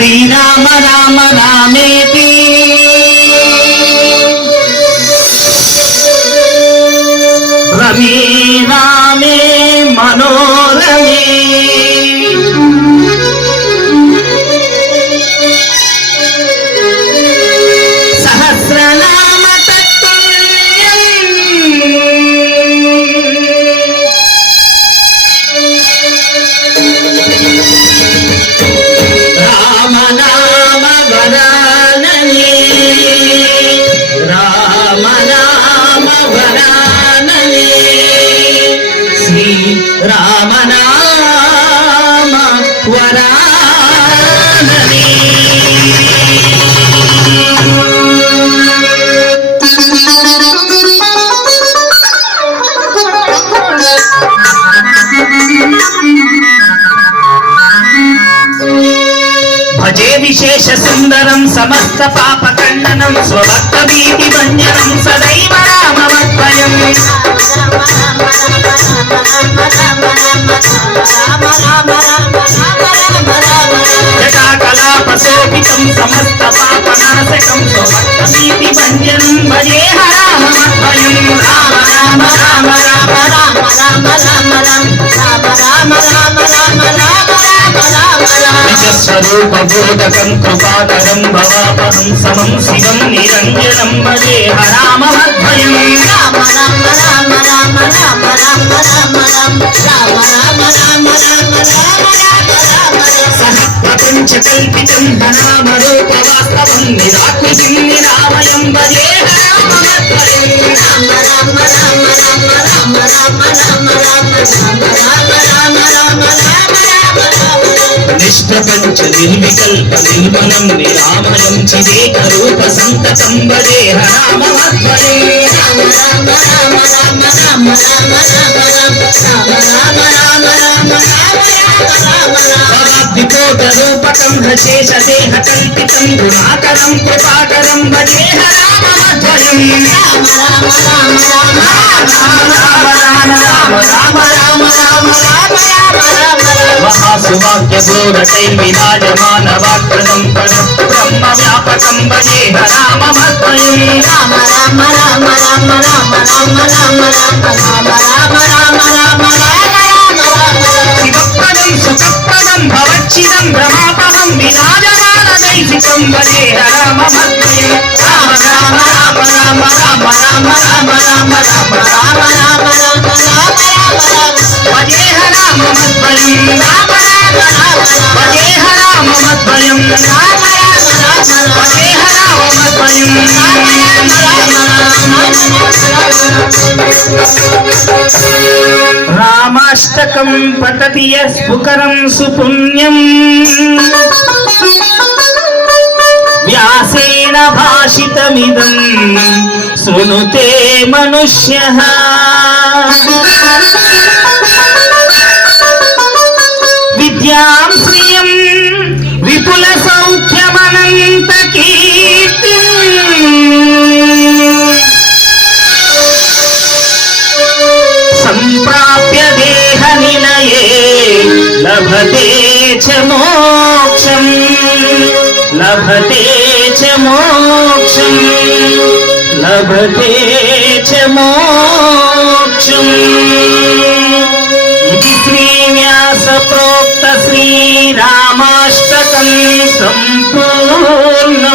శ్రీరామ రామ రామేతి రామనామ రామ భజే విశేష సుందరం సమస్త పాప ఖండనం స్వభక్త భీతి భంజనం సదైవ జటాకలాపశోభితం సమస్త పాప నాశకం భీతి భంజనం భజే రామవద్వయం రామ రామ రామ రామ నిజస్వరూప బోధకం కృపాకరం భవాపహం సమం శివం నిరంజనం భజే రామవద్వయం సహ ప్రపంచ కల్పితం ధనామరూప వాస్తవం నిరాకృతిం నిరామయం భజే రామవద్వయం నిష్ప్రపంచ నిర్వికల్ప నిర్మలం నిరామయం చిదేక రూప సంతతం భజే రామ భవాబ్దికోట రూపకం హశేష దేహ కల్పితం గుణాకరం కృపాకరం భజే రామ రామ రామ రామ రామ రామ రామ రామ రామ రామ రామ రామ రామ వ్యాపకం భజే రామవద్వయం రామ రామ రామ రామ రామ రామ రామ రామ రామ రామ రామ రామ రామ శివప్రదం దైవికం భజే రామవద్వయం రామ రామ రామ రామ రామ రామ రామ రామ రామ రామ రామ రామ రామ రామ రామ రామ రామ భజే రామవద్వయం రామ రామ రామ భజే రామవద్వయం రామాష్టకం పఠతి యస్ఫుకరం సుపుణ్యం. భాషితమిదం శృణుతే మనుష్య. విద్యాం శ్రియం విపుల సౌఖ్యమనంత కీర్తి సంప్రాప్య దేహ నిలయే లభతే చ మోక్షం. లభతే చ మో मोक्षं लभते च मोक्षम् इति श्रीन्यासप्रोक्त श्रीरामाष्टकं सम्पूर्ण